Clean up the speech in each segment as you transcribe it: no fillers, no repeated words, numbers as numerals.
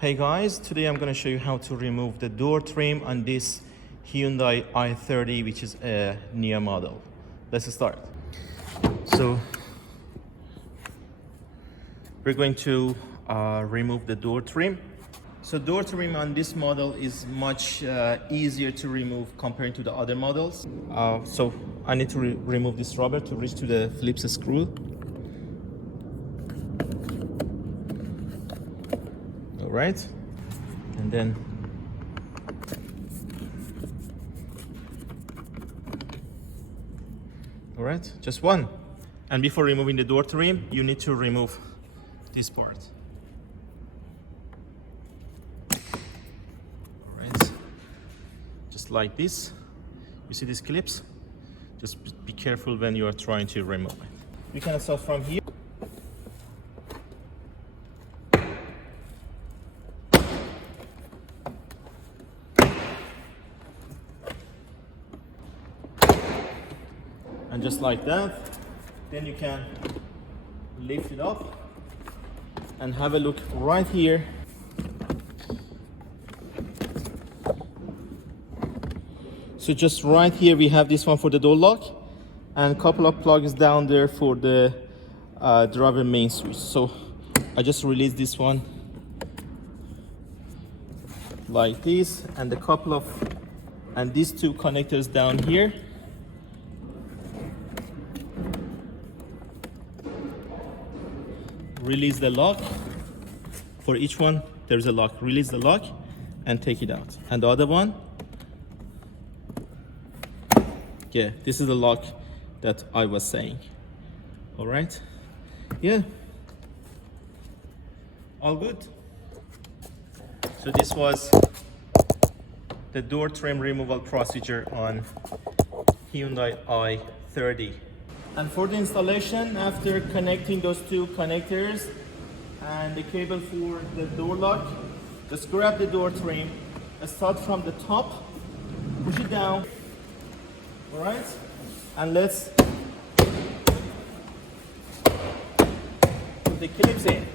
Hey guys, today I'm going to show you how to remove the door trim on this Hyundai i30, which is a new model. Let's start. So we're going to remove the door trim. So door trim on this model is much easier to remove compared to the other models. So I need to remove this rubber to reach to the Phillips screw. All right, and then all right, just one. And before removing the door trim, you need to remove this part. All right, just like this. You see these clips? Just be careful when you are trying to remove it. You can start from here. And just like that, then you can lift it up and have a look right here. So just right here we have this one for the door lock and a couple of plugs down there for the driver main switch. So I just release this one like this, and these two connectors down here. Release the lock. For each one there's a lock. Release the lock and take it out. And the other one, yeah, this is the lock that I was saying. All right, yeah, all good. So this was the door trim removal procedure on Hyundai i30. And for the installation, after connecting those two connectors and the cable for the door lock, just grab the door trim, start from the top, push it down, all right? And let's put the clips in.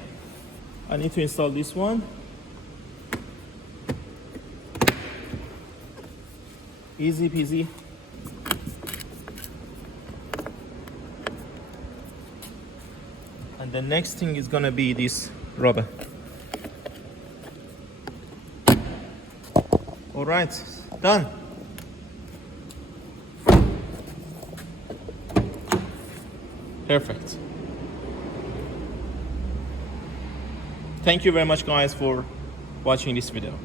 I need to install this one. Easy peasy. And the next thing is gonna be this rubber. All right, done. Perfect. Thank you very much guys for watching this video.